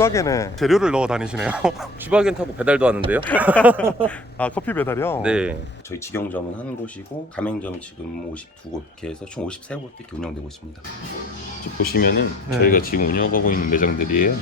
쥐박에는 재료를 넣어 다니시네요. 쥐바겐 타고 배달도 하는데요. 아 커피 배달이요? 네. 저희 직영점은 한 곳이고 가맹점이 지금 52곳 이렇게 해서 총 53곳밖에 운영되고 있습니다. 지금 보시면은 네. 저희가 지금 운영하고 있는 매장들이에요.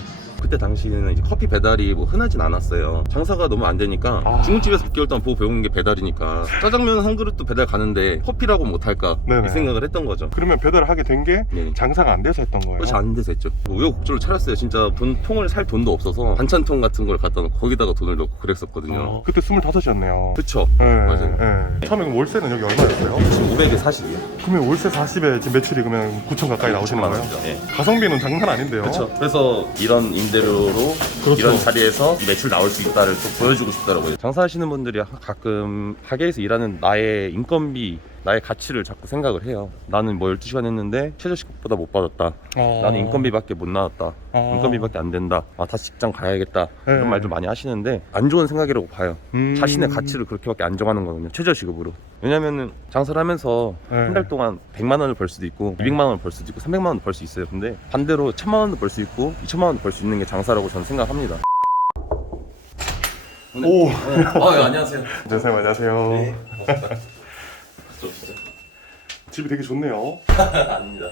그때 당시에는 이제 커피 배달이 뭐 흔하진 않았어요. 장사가 너무 안 되니까 아. 중국집에서 6개월 동안 보고 배운 게 배달이니까 짜장면 한 그릇도 배달 가는데 커피라고 못 할까 네네. 이 생각을 했던 거죠. 그러면 배달을 하게 된 게 네. 장사가 안 돼서 했던 거예요. 그렇지 안 돼서 했죠. 뭐 우여곡절로 차렸어요. 진짜 돈 통을 살 돈도 없어서 반찬통 같은 걸 갖다 놓고 거기다가 돈을 넣고 그랬었거든요. 어, 그때 25이었네요. 그쵸? 네, 맞아요. 네. 처음에 그럼 월세는 여기 얼마였어요? 지금 500에 40이요. 그러면 월세 40에 지금 매출이 그러면 9천 가까이 나오시는 거예요? 네. 가성비는 장난 아닌데요? 그렇죠. 그래서 이런 임대 료로 그렇죠. 이런 자리에서 매출 나올 수 있다를 또 보여주고 싶더라고요. 장사하시는 분들이 가끔 가게에서 일하는 나의 인건비, 나의 가치를 자꾸 생각을 해요. 나는 뭐 12시간 했는데 최저시급보다 못 받았다. 어. 나는 인건비밖에 못 나왔다. 어. 인건비밖에 안 된다. 아, 다시 직장 가야겠다. 네. 이런 말들 많이 하시는데 안 좋은 생각이라고 봐요. 음. 자신의 가치를 그렇게밖에 안 정하는 거거든요. 최저시급으로. 왜냐면은 장사를 하면서 네. 한 달 동안 100만 원을 벌 수도 있고 200만 원을 벌 수도 있고 300만 원을 벌 수 있어요. 근데 반대로 1000만 원도 벌 수 있고 2천만 원도 벌 수 있는 게 장사라고 저는 생각합니다. 오. 아, 예, 안녕하세요. 안녕하세요. 안녕하세요. 네. 저 진짜 집이 되게 좋네요. 아닙니다.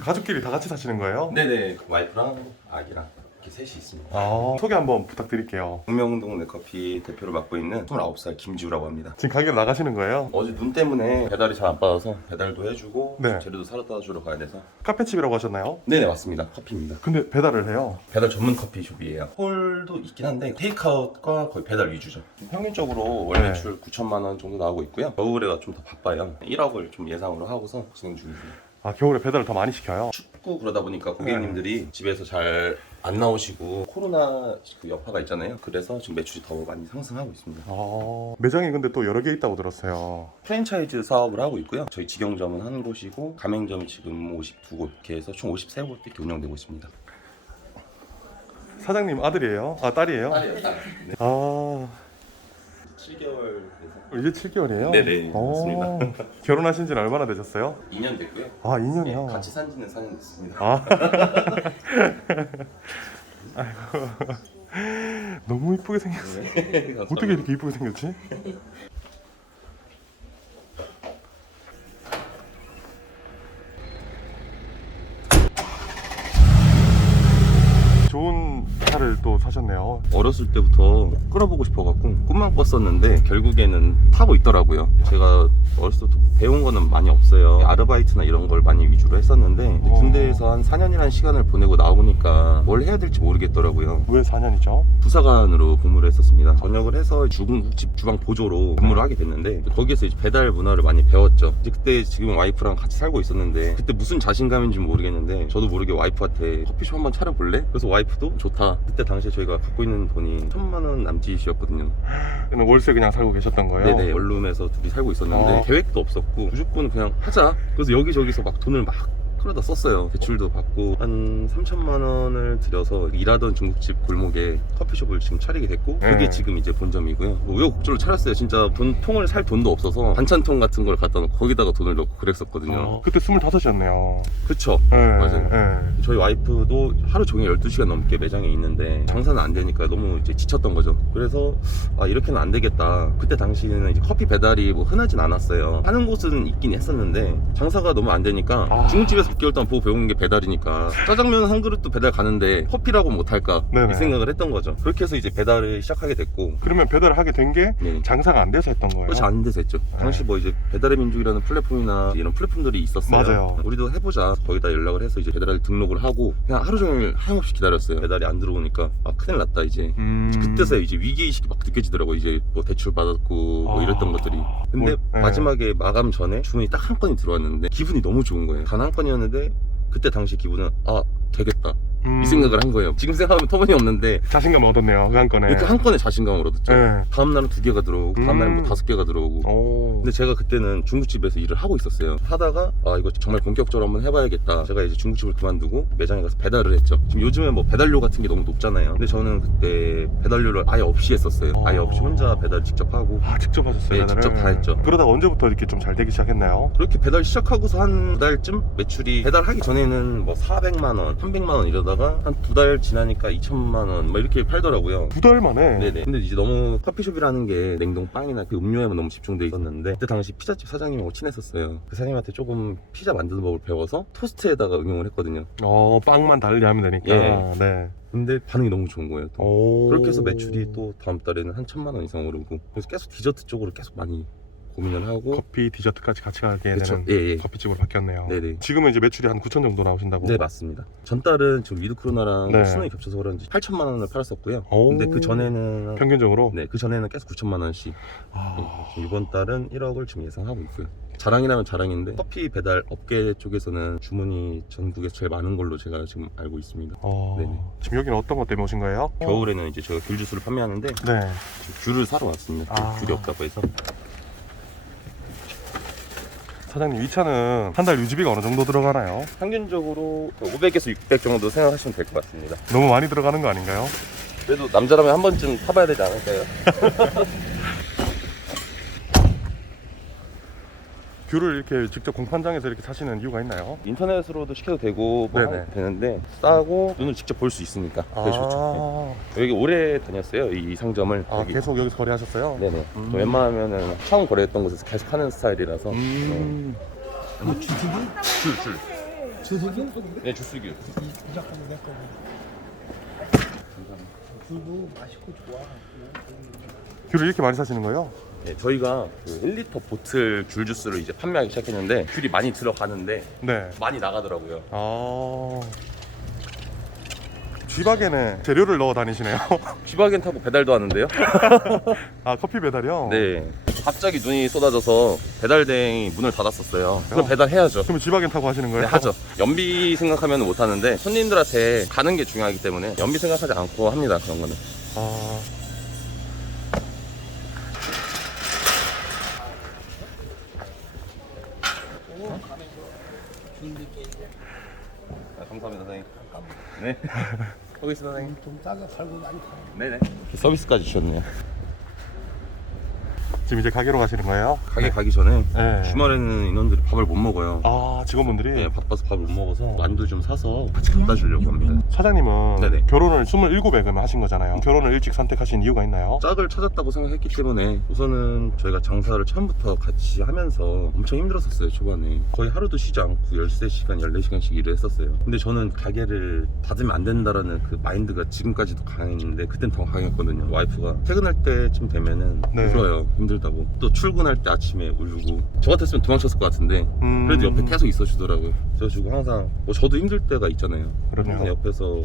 가족끼리 다 같이 사시는 거예요? 네네. 와이프랑 아기랑 이렇게 셋이 있습니다. 아, 소개 한번 부탁드릴게요. 동명동 네커피 대표를 맡고 있는 29살 김지우라고 합니다. 지금 가게를 나가시는 거예요? 어제 눈 때문에 배달이 잘 안 받아서 배달도 해주고 네. 재료도 사러 따라 주러 가야 돼서 카페집이라고 하셨나요? 네네 맞습니다 커피입니다 근데 배달을 해요. 배달 전문 커피숍이에요 홀도 있긴 한데 테이크아웃과 거의 배달 위주죠 평균적으로 월 네. 매출 9천만 원 정도 나오고 있고요 겨울에가 좀 더 바빠요 1억을 좀 예상으로 하고서 진행 중입니다 아, 겨울에 배달을 더 많이 시켜요? 춥고 그러다 보니까 고객님들이 집에서 잘 안 나오시고 코로나 그 여파가 있잖아요 그래서 지금 매출이 더 많이 상승하고 있습니다 아, 매장이 근데 또 여러 개 있다고 들었어요. 프랜차이즈 사업을 하고 있고요. 저희 직영점은 한 곳이고 가맹점이 지금 52곳 이렇게 해서 총 53곳 이렇게 운영되고 있습니다. 사장님 아들이에요? 아, 딸이에요? 아, 7개월 이제 7개월이에요? 네네, 맞습니다. 결혼하신 지는 얼마나 되셨어요? 2년 됐고요. 아, 2년이요? 네, 같이 산 지는 4년 됐습니다. 아. 너무 이쁘게 생겼어. 네, 어떻게 이렇게 이쁘게 생겼지? 좋은 차를 또 사셨네요. 어렸을 때부터 끌어보고 싶어갖고 꿈만 꿨었는데 결국에는 타고 있더라고요. 제가 어렸을 때부터 배운 거는 많이 없어요. 아르바이트나 이런 걸 많이 위주로 했었는데 어. 군대에서 한 4년이라는 시간을 보내고 나오니까 뭘 해야 될지 모르겠더라고요. 왜 4년이죠? 부사관으로 근무를 했었습니다. 전역을 해서 중국집 주방 보조로 근무를 하게 됐는데 거기에서 이제 배달 문화를 많이 배웠죠. 이제 그때 지금 와이프랑 같이 살고 있었는데 그때 무슨 자신감인지 모르겠는데 저도 모르게 와이프한테 커피숍 한번 차려볼래? 그래서 와이프도 좋다. 그때 당시에 저희가 갖고 있는 돈이 천만 원 남짓이었거든요. 그냥 월세 그냥 살고 계셨던 거예요? 네네 원룸에서 둘이 살고 있었는데 어. 계획도 없었고 무조건 그냥 하자. 그래서 여기저기서 막 돈을 막 끌어다 썼어요. 대출도 받고 한 3천만 원을 들여서 일하던 중국집 골목에 커피숍을 지금 차리게 됐고 그게 네. 지금 이제 본점이고요. 뭐 우여곡절로 차렸어요. 진짜 돈 통을 살 돈도 없어서 반찬통 같은 걸 갖다 놓고 거기다가 돈을 넣고 그랬었거든요. 어, 그때 25이었네요. 그쵸? 네, 맞아요. 네. 저희 와이프도 하루 종일 12시간 넘게 매장에 있는데 장사는 안 되니까 너무 이제 지쳤던 거죠. 그래서 아 이렇게는 안 되겠다. 그때 당시에는 이제 커피 배달이 뭐 흔하진 않았어요. 하는 곳은 있긴 했었는데 장사가 너무 안 되니까 아. 중국집에서 6개월 동안 보고 배운 게 배달이니까 짜장면 한 그릇도 배달 가는데 커피라고 못할까 네네. 이 생각을 했던 거죠. 그렇게 해서 이제 배달을 시작하게 됐고 그러면 배달을 하게 된 게 네. 장사가 안 돼서 했던 거예요? 그렇지 안 돼서 했죠. 당시 뭐 이제 배달의 민족이라는 플랫폼이나 이런 플랫폼들이 있었어요. 맞아요. 우리도 해보자. 거기다 연락을 해서 이제 배달을 등록을 하고 그냥 하루 종일 하염없이 기다렸어요. 배달이 안 들어오니까 아 큰일 났다 이제. 음... 그때서야 이제 위기 의식이 막 느껴지더라고. 이제 뭐 대출 받았고 뭐 아. 이랬던 것들이. 근데 뭐, 네. 마지막에 마감 전에 주문이 딱 한 건이 들어왔는데 기분이 너무 좋은 거예요. 단 한 건이었는데 그때 당시 기분은 아 되겠다 음... 이 생각을 한 거예요. 지금 생각하면 터무니없는데 자신감 얻었네요. 그 한 건에. 이렇게 한 건에 자신감을 얻었죠. 네. 다음 날은 두 개가 들어오고 다음 날은 음. 뭐 다섯 개가 들어오고 오. 근데 제가 그때는 중국집에서 일을 하고 있었어요. 하다가 아 이거 정말 본격적으로 한번 해봐야겠다. 제가 이제 중국집을 그만두고 매장에 가서 배달을 했죠. 지금 요즘에 뭐 배달료 같은 게 너무 높잖아요. 근데 저는 그때 배달료를 아예 없이 했었어요. 아예 어. 없이 혼자 배달 직접 하고 아 직접 하셨어요? 네, 배달을? 직접 다 했죠. 그러다 가 언제부터 이렇게 좀 잘 되기 시작했나요? 그렇게 배달 시작하고서 한 달쯤 매출이 배달하기 전에는 뭐 400만 원, 300만 원 이러다 보다가 한 두 달 지나니까 2천만 원뭐 이렇게 팔더라고요. 두 달 만에. 네네. 근데 이제 너무 커피숍이라는 게 냉동 빵이나 그 음료에만 너무 집중돼 있었는데 그때 당시 피자집 사장님하고 친했었어요. 그 사장님한테 조금 피자 만드는 법을 배워서 토스트에다가 응용을 했거든요. 어, 빵만 달리 하면 되니까. 예. 네. 근데 반응이 너무 좋은 거예요. 또. 오. 그렇게 해서 매출이 또 다음 달에는 한 천만 원 이상 오르고 그래서 계속 디저트 쪽으로 계속 많이 고민을 하고 커피, 디저트까지 같이 가게 그쵸. 되는 예, 예. 커피집으로 바뀌었네요. 네네. 지금은 이제 매출이 한 9천 정도 나오신다고. 네 맞습니다. 전달은 지금 위드 코로나랑 네. 수능이 겹쳐서 그런지 8천만 원을 팔았었고요. 오. 근데 그 전에는 평균적으로. 네, 그 전에는 계속 9천만 원씩. 아. 지금 이번 달은 1억을 지금 예상하고 있고요. 자랑이라면 자랑인데 커피 배달 업계 쪽에서는 주문이 전국에 제일 많은 걸로 제가 지금 알고 있습니다. 어. 네네. 지금 여기는 어떤 것 때문에 오신 거예요? 겨울에는 이제 제가 귤 주스를 판매하는데 네. 귤을 사러 왔습니다. 아. 귤이 없다고 해서 사장님 이 차는 한 달 유지비가 어느 정도 들어가나요? 평균적으로 500에서 600 정도 생각하시면 될 것 같습니다. 너무 많이 들어가는 거 아닌가요? 그래도 남자라면 한 번쯤 타봐야 되지 않을까요? 귤을 이렇게 직접 공판장에서 이렇게 사시는 이유가 있나요? 인터넷으로도 시켜도 되고 뭐 네네. 하도 되는데 싸고 눈을 직접 볼 수 있으니까 그게 좋죠. 네. 여기 오래 다녔어요 이 상점을 아, 여기. 계속 여기서 거래하셨어요? 네네. 음. 저 웬만하면은 처음 거래했던 곳에서 계속 하는 스타일이라서. 음. 줄, 줄. 주석이? 네, 주스귤. 이 작품은 내 거고. 귤도 맛있고 좋아. 귤을 이렇게 많이 사시는 거예요? 네, 저희가 그 1리터 보틀 귤 주스를 이제 판매하기 시작했는데 귤이 많이 들어가는데 네. 많이 나가더라고요. 아. 쥐박에는 재료를 넣어 다니시네요. 쥐바겐 타고 배달도 하는데요. 아, 커피 배달이요? 네. 갑자기 눈이 쏟아져서 배달대행이 문을 닫았었어요. 그럼 배달해야죠. 그럼 쥐박엔 타고 하시는 거예요? 네, 하죠. 연비 생각하면 못 하는데 손님들한테 가는 게 중요하기 때문에 연비 생각하지 않고 합니다. 그런 거는. 아. 아, 감사합니다, 사장님. 네. 거기 있어, 사장님. 좀 싸게 팔고 많이 파. 네네. 서비스까지 주셨네요. 지금 이제 가게로 가시는 거예요? 가게 가기 전에 네. 주말에는 인원들이 밥을 못 먹어요. 아, 직원분들이? 네, 바빠서 밥을 못 먹어서 만두 좀 사서 같이 갖다 주려고 합니다. 사장님은 네네. 결혼을 27에 그러면 하신 거잖아요. 결혼을 일찍 선택하신 이유가 있나요? 짝을 찾았다고 생각했기 때문에 우선은 저희가 장사를 처음부터 같이 하면서 엄청 힘들었었어요 초반에 거의 하루도 쉬지 않고 13시간 14시간씩 일을 했었어요 근데 저는 가게를 닫으면 안 된다라는 그 마인드가 지금까지도 강했는데 그땐 더 강했거든요 와이프가 퇴근할 때쯤 되면은 네. 울어요 힘들다고 또 출근할 때 아침에 울고 저 같았으면 도망쳤을 것 같은데 음... 그래도 옆에 계속 있어 주더라고요. 그래가지고 항상 뭐 저도 힘들 때가 있잖아요. 그럼요. 항상 옆에서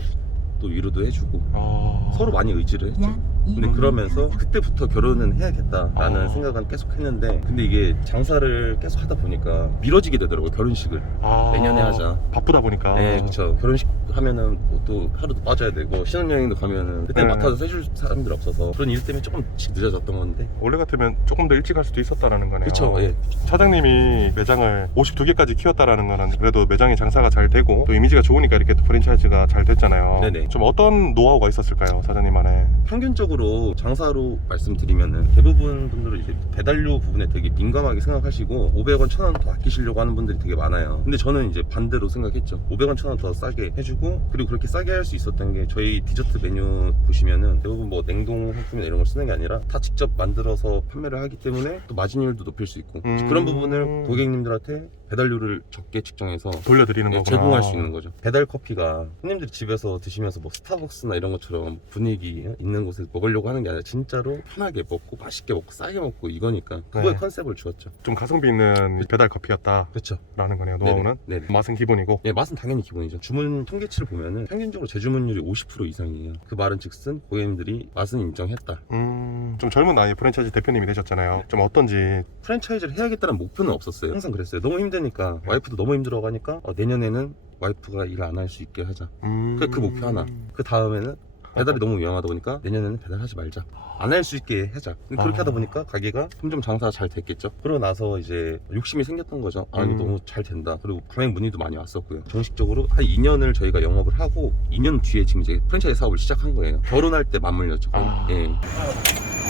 또 위로도 해주고 아... 서로 많이 의지를 했죠 근데 그러면서 그때부터 결혼은 해야겠다라는 아. 생각은 계속 했는데 근데 이게 장사를 계속 하다 보니까 미뤄지게 되더라고요 결혼식을 아... 내년에 하자. 바쁘다 보니까 네 그쵸 결혼식 하면은 뭐 또 하루도 빠져야 되고 신혼여행도 가면은 그때 네. 맡아서 해줄 사람들 없어서 그런 일 때문에 조금씩 늦어졌던 건데 원래 같으면 조금 더 일찍 할 수도 있었다라는 거네요. 그쵸 예. 사장님이 매장을 52개까지 키웠다라는 거는 그래도 매장이 장사가 잘 되고 또 이미지가 좋으니까 이렇게 또 프랜차이즈가 잘 됐잖아요. 네네. 좀 어떤 노하우가 있었을까요, 사장님만의? 평균적으로 장사로 말씀드리면은 대부분 분들은 이제 배달료 부분에 되게 민감하게 생각하시고 500원, 1000원 더 아끼시려고 하는 분들이 되게 많아요. 근데 저는 이제 반대로 생각했죠. 500원, 1000원 더 싸게 해주고 그리고 그렇게 싸게 할 수 있었던 게 저희 디저트 메뉴 보시면은 대부분 뭐 냉동식품이나 이런 걸 쓰는 게 아니라 다 직접 만들어서 판매를 하기 때문에 또 마진율도 높일 수 있고 음. 그런 부분을 고객님들한테 배달료를 적게 측정해서 돌려드리는 네, 거구나. 제공할 수 있는 거죠. 배달 커피가 손님들이 집에서 드시면서 뭐 스타벅스나 이런 것처럼 분위기 있는 곳에 먹으려고 하는 게 아니라 진짜로 편하게 먹고 맛있게 먹고 싸게 먹고 이거니까 그거에 네. 컨셉을 주었죠. 좀 가성비 있는 배달 커피였다라는 그렇죠. 거네요, 노하우는. 네네. 네네. 맛은 기본이고. 네, 맛은 당연히 기본이죠. 주문 통계치를 보면은 평균적으로 재주문율이 50% 이상이에요. 그 말은 즉슨 고객님들이 맛은 인정했다. 음, 좀 젊은 나이에 프랜차이즈 대표님이 되셨잖아요. 좀 어떤지. 프랜차이즈를 해야겠다는 목표는 없었어요. 항상 그랬어요. 너무 힘 드니까 와이프도 너무 힘들어가니까 어, 내년에는 와이프가 일 안 할 수 있게 하자. 음... 그- 그 목표 하나. 그 다음에는 배달이 너무 위험하다 보니까 내년에는 배달하지 말자. 안 할 수 있게 하자. 그렇게 아. 하다 보니까 가게가 점점 장사가 잘 됐겠죠. 그러고 나서 이제 욕심이 생겼던 거죠. 아, 이거 음. 너무 잘 된다. 그리고 가맹 문의도 많이 왔었고요. 정식적으로 한 2년을 저희가 영업을 하고 2년 뒤에 지금 이제 프랜차이즈 사업을 시작한 거예요. 결혼할 때 맞물렸죠. 아. 예.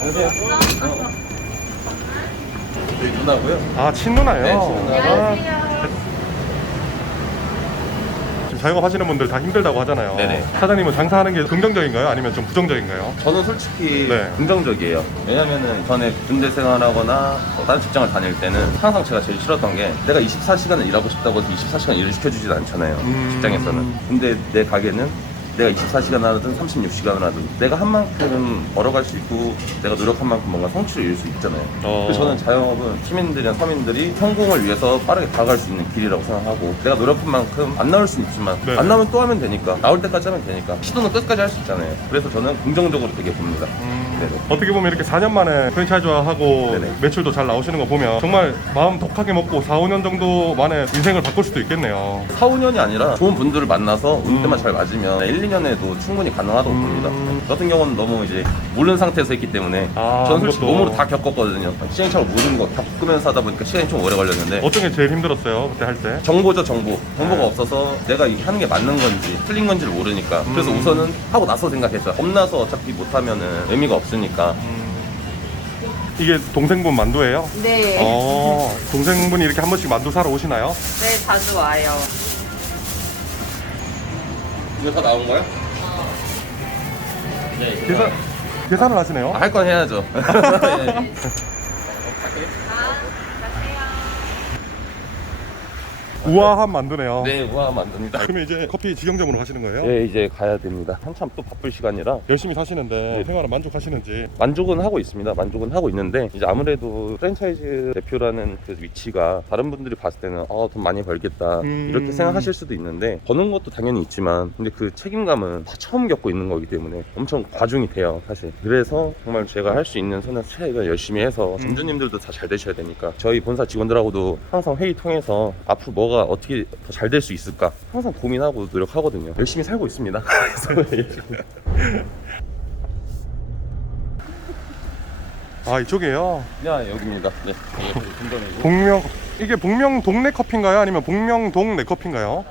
안녕하세요. 저희 누나고요. 아, 친누나요? 네, 친누나. 아, 지금 자영업하시는 분들 다 힘들다고 하잖아요. 네네. 사장님은 장사하는 게 긍정적인가요? 아니면 좀 부정적인가요? 저는 솔직히 네. 긍정적이에요. 왜냐면은 전에 군대 생활하거나 뭐 다른 직장을 다닐 때는 항상 제가 제일 싫었던 게 내가 24시간을 일하고 싶다고 해서 24시간 일을 시켜주지도 않잖아요. 음. 직장에서는. 근데 내 가게는 내가 24시간 하든 36시간을 하든 내가 한 만큼 벌어갈 수 있고 내가 노력한 만큼 뭔가 성취를 이룰 수 있잖아요. 어. 그래서 저는 자영업은 시민들이나 서민들이 성공을 위해서 빠르게 다가갈 수 있는 길이라고 생각하고 내가 노력한 만큼 안 나올 수는 있지만 네. 안 나오면 또 하면 되니까 나올 때까지 하면 되니까 시도는 끝까지 할 수 있잖아요. 그래서 저는 긍정적으로 되게 봅니다. 네네. 어떻게 보면 이렇게 4년 만에 프랜차이즈화하고 네네. 매출도 잘 나오시는 거 보면 정말 마음 독하게 먹고 4, 5년 정도 만에 인생을 바꿀 수도 있겠네요. 4, 5년이 아니라 좋은 분들을 만나서 운때만 잘 맞으면 1, 2년에도 충분히 가능하다고 음. 봅니다. 저 같은 경우는 너무 이제 모르는 상태에서 했기 때문에 아, 저는 솔직히 그것도. 몸으로 다 겪었거든요. 시행착오 모르는 거 겪으면서 하다 보니까 시간이 좀 오래 걸렸는데 어떤 게 제일 힘들었어요? 그때 할 때? 정보죠 정보 정보가 네. 없어서 내가 이 하는 게 맞는 건지 틀린 건지를 모르니까 그래서 음. 우선은 하고 나서 생각했어요 겁나서 어차피 못하면은 의미가 없으니까 이게 동생분 만두예요? 네. 어, 동생분이 이렇게 한 번씩 만두 사러 오시나요? 네, 자주 와요. 이거 다 나온 거야? 네 계산, 계산을 하시네요? 할 건 해야죠 네. 우아한 만두네요. 네 우와 만듭니다 그러면 이제 커피 직영점으로 가시는 거예요? 네 이제 가야 됩니다 한참 또 바쁠 시간이라 열심히 사시는데 네. 생활은 만족하시는지 만족은 하고 있습니다. 만족은 하고 있는데 이제 아무래도 프랜차이즈 대표라는 그 위치가 다른 분들이 봤을 때는 아, 돈 많이 벌겠다 음. 이렇게 생각하실 수도 있는데 버는 것도 당연히 있지만 근데 그 책임감은 다 처음 겪고 있는 거기 때문에 엄청 과중이 돼요 사실. 그래서 정말 제가 할 수 있는 선은 최대한 열심히 해서 음. 점주님들도 다 잘 되셔야 되니까 저희 본사 직원들하고도 항상 회의 통해서 앞으로 뭐가 어떻게 더 잘 될 수 있을까 항상 고민하고 노력하거든요. 열심히 살고 있습니다. 그래서 아 이쪽이에요? 야 여기입니다. 네, 이게 분점이고. 복명 이게 복명 동네 커피인가요? 아니면 복명동 내 커피인가요?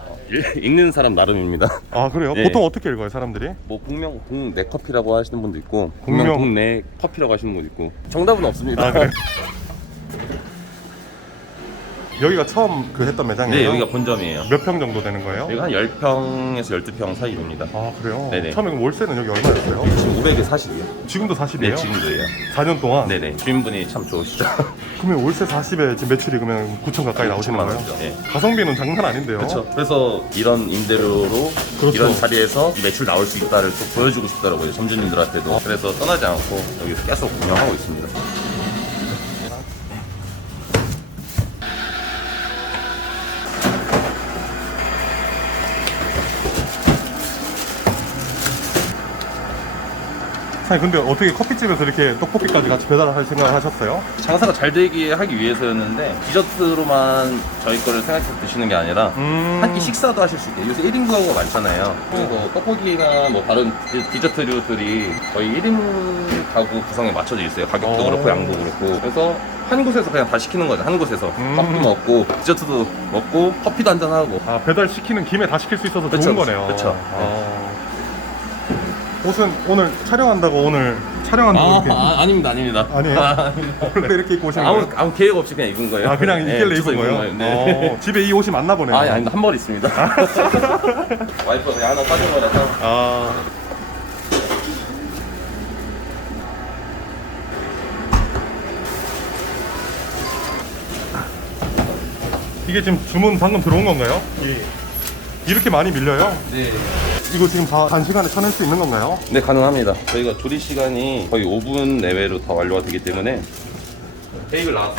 읽는 사람 나름입니다. 아 그래요? 네. 보통 어떻게 읽어요 사람들이? 뭐 북명 동네 커피라고 하시는 분도 있고 북명 동네 커피라고 하시는 분도 있고 정답은 없습니다. 아 그래? 여기가 처음 그 했던 매장이에요? 네 여기가 본점이에요. 몇 평 정도 되는 거예요? 여기가 한 10평에서 12평 사이 됩니다. 아 그래요? 네네. 처음에 그럼 월세는 여기 얼마였어요? 지금 500에 40이요. 지금도 40이에요? 네 지금도예요. 4년 동안? 네네 주인분이 참 좋으시죠. 그러면 월세 40에 지금 매출이 그러면 9천 가까이 나오시는 9천만 거예요? 원이죠. 네. 가성비는 장난 아닌데요? 그렇죠. 그래서 이런 임대료로 그렇죠. 이런 자리에서 매출 나올 수 있다를 또 보여주고 싶더라고요. 점주님들한테도. 그래서 떠나지 않고 여기서 계속 운영하고 있습니다. 사장님 근데 어떻게 커피집에서 이렇게 떡볶이까지 같이 배달할 생각을 하셨어요? 장사가 잘 되게 하기 위해서였는데 디저트로만 저희 거를 생각해서 드시는 게 아니라 음... 한 끼 식사도 하실 수 있게 요새 1인 가구가 많잖아요 그래서 떡볶이나 뭐 다른 디- 디저트류들이 거의 1인 가구 구성에 맞춰져 있어요 가격도 어. 그렇고 양도 그렇고 그래서 한 곳에서 그냥 다 시키는 거죠 한 곳에서 음. 밥도 먹고 디저트도 먹고 커피도 한잔하고 아 배달 시키는 김에 다 시킬 수 있어서 좋은 그쵸, 거네요. 그쵸. 아. 옷은 오늘 촬영한다고 오늘 촬영한다고 이렇게 아닙니다 아닙니다 아니에요? 아닙니다. 원래 이렇게 입고 오시는 아무, 거예요? 아무 계획 없이 그냥 입은 거예요 아 그냥 네, 있길래 주워 입은 거예요? 네. 어, 집에 이 옷이 맞나 보네요. 아니 아닙니다 한벌 있습니다 와이프가 그냥 하나 빠진 거라서 아. 이게 지금 주문 방금 들어온 건가요? 예. 이렇게 많이 밀려요? 네. 이거 지금 다 단시간에 쳐낼 수 있는 건가요? 네 가능합니다. 저희가 조리 시간이 거의 5분 내외로 다 완료가 되기 때문에 테이블 나왔어?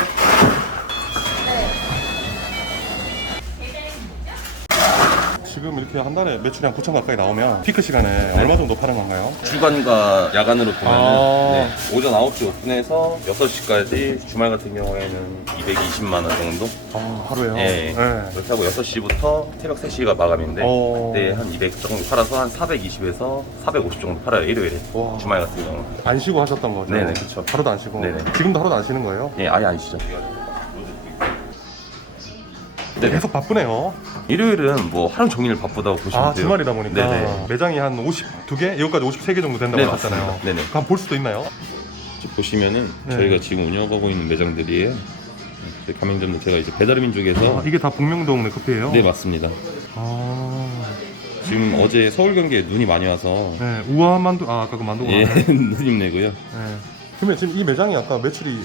지금 이렇게 한 달에 매출이 한 9천 가까이 나오면 피크 시간에 얼마 정도 파는 건가요? 주간과 야간으로 보면은 아. 네, 오전 9시 오픈해서 6시까지 주말 같은 경우에는 220만 원 정도? 아 하루에요? 네. 그렇게 하고 6시부터 새벽 3시가 마감인데 어. 그때 한 200 정도 팔아서 한 420에서 450 정도 팔아요 일요일에 와. 주말 같은 경우는 안 쉬고 하셨던 거죠? 네네, 그쵸. 하루도 안 쉬고 네네. 지금도 하루도 안 쉬는 거예요? 예 아예 안 쉬죠 네. 계속 바쁘네요 일요일은 뭐 하루 종일 바쁘다고 보시면 아 돼요 주말이다 보니까 네네 매장이 한 52개? 여기까지 53개 정도 된다고 네, 하셨잖아요 맞습니다. 네네. 그럼 볼 수도 있나요? 보시면은 네. 저희가 지금 운영하고 있는 매장들이에요. 네, 가맹점도 제가 이제 배달의 민족에서 아, 이게 다 복명동 내 커피예요? 네 맞습니다. 아 지금 어제 서울 경기에 눈이 많이 와서 네, 우아한 만두, 아, 아까 그 만두가. 예 네. 눈이 내고요. 그러면 지금 이 매장이 아까 매출이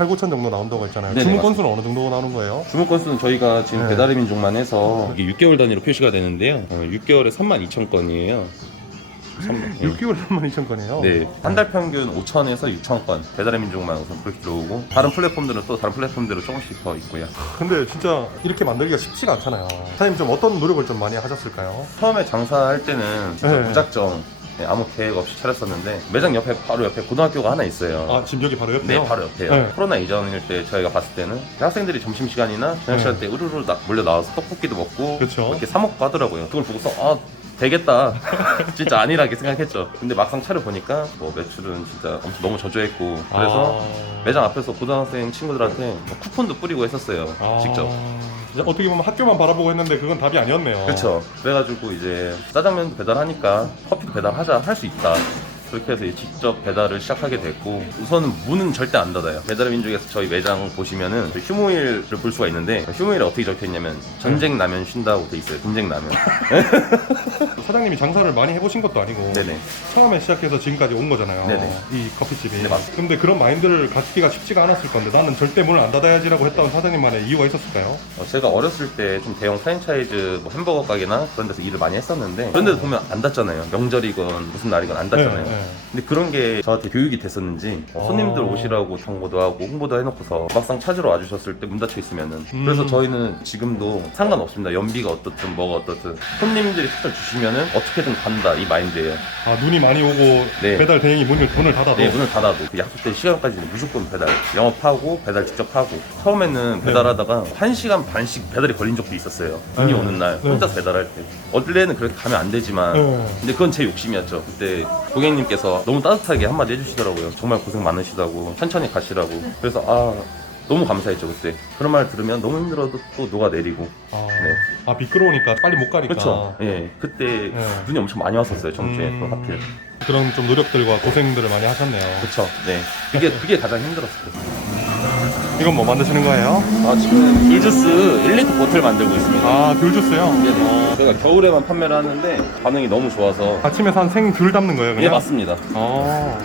8, 9천 정도 나온다고 했잖아요. 네네, 주문 건수는 어느 정도 나오는 거예요? 주문 건수는 저희가 지금 네. 배달의 민족만 해서 이게 6개월 단위로 표시가 되는데요. 어, 6개월에 3만 2천 건이에요. 6개월에 3만 2천 건이에요. 네, 한 달 평균 5천에서 6천 건 배달의 민족만 우선 그렇게 들어오고 다른 플랫폼들은 또 다른 플랫폼대로 조금씩 더 있고요. 근데 진짜 이렇게 만들기가 쉽지가 않잖아요. 사장님 좀 어떤 노력을 좀 많이 하셨을까요? 처음에 장사할 때는 진짜 네. 무작정 네, 아무 계획 없이 차렸었는데 매장 옆에 바로 옆에 고등학교가 하나 있어요. 아, 지금 여기 바로 옆에요? 네, 바로 옆에요. 네. 코로나 이전일 때 저희가 봤을 때는 학생들이 점심 시간이나 저녁 시간 때 으르르 나- 몰려 나와서 떡볶이도 먹고 그쵸. 이렇게 사 먹고 하더라고요. 그걸 보고서 아 되겠다. 진짜 안일하게 생각했죠. 근데 막상 차려보니까 뭐 매출은 진짜 엄청 너무 저조했고 그래서 아. 매장 앞에서 고등학생 친구들한테 뭐 쿠폰도 뿌리고 했었어요. 아. 직접. 어떻게 보면 학교만 바라보고 했는데 그건 답이 아니었네요. 그렇죠. 그래가지고 이제 짜장면도 배달하니까 커피도 배달하자 할 수 있다. 그렇게 해서 직접 배달을 시작하게 됐고 우선은 문은 절대 안 닫아요. 배달의 민족에서 저희 매장 보시면은 휴무일을 볼 수가 있는데 휴무일에 어떻게 적혀 있냐면 전쟁 나면 쉰다고 돼 있어요. 전쟁 나면. 사장님이 장사를 많이 해보신 것도 아니고 네네. 처음에 시작해서 지금까지 온 거잖아요. 네네. 이 커피집이. 네, 맞습니다. 근데 그런 마인드를 갖기가 쉽지가 않았을 건데 나는 절대 문을 안 닫아야지라고 했던 사장님만의 이유가 있었을까요? 어, 제가 어렸을 때 좀 대형 프랜차이즈 뭐 햄버거 가게나 그런 데서 일을 많이 했었는데 그런 데서 보면 안 닫잖아요. 명절이건 무슨 날이건 안 닫잖아요. 네, 네. 근데 그런 게 저한테 교육이 됐었는지 어, 손님들 어. 오시라고 정보도 하고 홍보도 해놓고서 막상 찾으러 와주셨을 때 문 닫혀 있으면은 음. 그래서 저희는 지금도 상관없습니다. 연비가 어떻든 뭐가 어떻든 손님들이 찾아주시면은 어떻게든 간다 이 마인드예요. 아 눈이 많이 오고 네. 배달 대행이 문을 문을 닫아도 네 문을 닫아도 그 약속된 시간까지는 무조건 배달 영업하고 배달 직접 하고 처음에는 네. 배달하다가 1시간 반씩 배달이 걸린 적도 있었어요. 눈이 네. 오는 날 네. 혼자서 배달할 때 원래는 그렇게 가면 안 되지만 네. 근데 그건 제 욕심이었죠. 그때 고객님 께서 너무 따뜻하게 한마디 해주시더라고요. 정말 고생 많으시다고 천천히 가시라고. 그래서 아 너무 감사했죠 그때. 그런 말 들으면 너무 힘들어도 또 녹아내리고. 아, 네. 아 미끄러우니까 빨리 못 가니까 그렇죠. 예. 그때 네. 눈이 엄청 많이 왔었어요 정주에 음, 또 하필. 그런 좀 노력들과 고생들을 많이 하셨네요. 그렇죠. 네. 그게 그게 가장 힘들었어요. 이건 뭐 만드시는 거예요? 아 지금 귤주스 1리터 보틀 만들고 있습니다. 아 귤 주스요? 네네. 저희가 겨울에만 판매를 하는데 반응이 너무 좋아서. 아침에 산 생귤 담는 거예요, 그냥? 예 맞습니다. 아.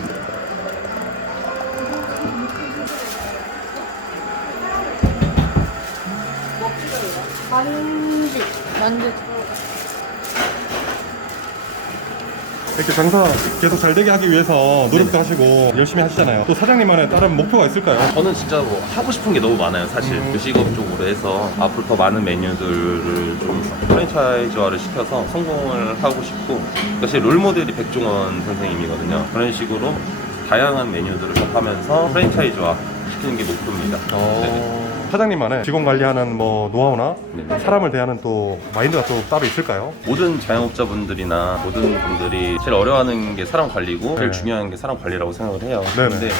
만두 만두 이렇게 장사 계속 잘 되게 하기 위해서 노력도 네네. 하시고 열심히 하시잖아요. 또 사장님만의 다른 목표가 있을까요? 저는 진짜 뭐 하고 싶은 게 너무 많아요 사실 음. 요식업 쪽으로 해서 앞으로 더 많은 메뉴들을 좀 프랜차이즈화를 시켜서 성공을 하고 싶고 사실 롤모델이 백종원 선생님이거든요 그런 식으로 다양한 메뉴들을 접하면서 프랜차이즈화 시키는 게 목표입니다 네네. 사장님만의 직원 관리하는 뭐 노하우나 네네. 사람을 대하는 또 마인드가 또 따로 있을까요? 모든 자영업자분들이나 모든 분들이 제일 어려워하는 게 사람 관리고 제일 네. 중요한 게 사람 관리라고 생각을 해요. 네네. 근데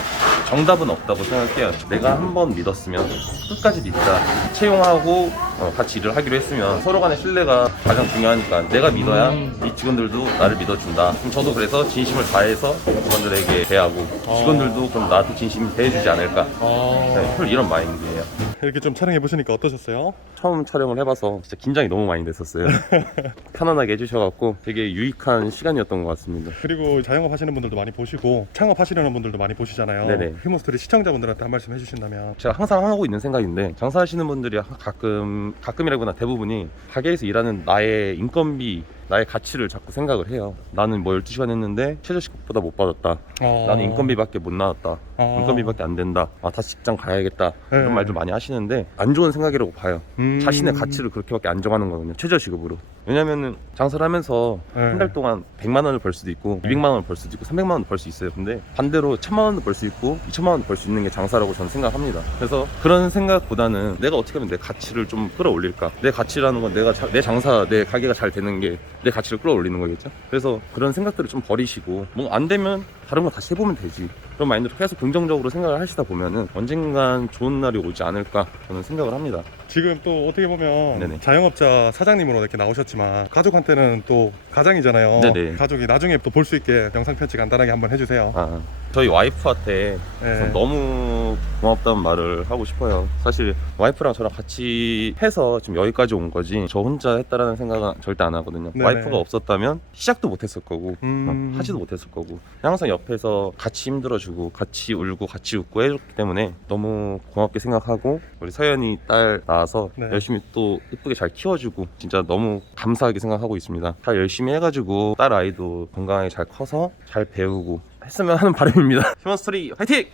정답은 없다고 생각해요. 내가 한 번 믿었으면 끝까지 믿자. 채용하고 어, 같이 일을 하기로 했으면 서로 간의 신뢰가 가장 중요하니까 내가 믿어야 음. 이 직원들도 나를 믿어준다. 그럼 저도 그래서 진심을 다해서 직원들에게 대하고 어. 직원들도 그럼 나한테 진심을 대해주지 않을까. 아... 네, 별 이런 마인드예요. 이렇게 좀 촬영해 보시니까 어떠셨어요? 처음 촬영을 해봐서 진짜 긴장이 너무 많이 됐었어요. 편안하게 해주셔갖고 되게 유익한 시간이었던 것 같습니다. 그리고 자영업 하시는 분들도 많이 보시고 창업 하시려는 분들도 많이 보시잖아요. 네네. 휴먼스토리 시청자분들한테 한 말씀 해주신다면 제가 항상 하고 있는 생각인데 장사하시는 분들이 가끔 가끔이라거나 대부분이 가게에서 일하는 나의 인건비 나의 가치를 자꾸 생각을 해요. 나는 뭐 12시간 했는데 최저시급보다 못 받았다. 어... 나는 인건비밖에 못 나왔다. 어... 인건비밖에 안 된다. 아 다시 직장 가야겠다. 네. 이런 말도 많이 하시는데 안 좋은 생각이라고 봐요. 음... 자신의 가치를 그렇게밖에 안 정하는 거거든요. 최저시급으로 왜냐면은 장사를 하면서 네. 한달 동안 100만 원을 벌 수도 있고 200만 원을 벌 수도 있고 300만 원을 벌 수 있어요. 근데 반대로 1000만 원을 벌 수 있고 2천만 원을 벌 수 있는 게 장사라고 저는 생각합니다. 그래서 그런 생각보다는 내가 어떻게 하면 내 가치를 좀 끌어올릴까? 내 가치라는 건 내가 자- 내 장사 내 가게가 잘 되는 게 내 가치를 끌어올리는 거겠죠? 그래서 그런 생각들을 좀 버리시고 뭐 안 되면 다른 거 다시 해보면 되지. 그런 마인드로 계속 긍정적으로 생각을 하시다 보면은 언젠간 좋은 날이 오지 않을까 저는 생각을 합니다 지금 또 어떻게 보면 네네. 자영업자 사장님으로 이렇게 나오셨지만 가족한테는 또 가장이잖아요. 네네. 가족이 나중에 또 볼 수 있게 영상 편지 간단하게 한번 해주세요. 아, 저희 와이프한테 네. 너무 고맙다는 말을 하고 싶어요. 사실 와이프랑 저랑 같이 해서 지금 여기까지 온 거지 저 혼자 했다라는 생각은 절대 안 하거든요. 네네. 와이프가 없었다면 시작도 못 했을 거고 음. 어, 하지도 못 했을 거고 항상 옆에서 같이 힘들어주고 같이 울고 같이 웃고 해줬기 때문에 너무 고맙게 생각하고 우리 서연이 딸 낳아서 네. 열심히 또 이쁘게 잘 키워주고 진짜 너무 감사하게 생각하고 있습니다. 잘 열심히 해가지고 딸 아이도 건강하게 잘 커서 잘 배우고 했으면 하는 바람입니다. 휴먼 스토리 화이팅!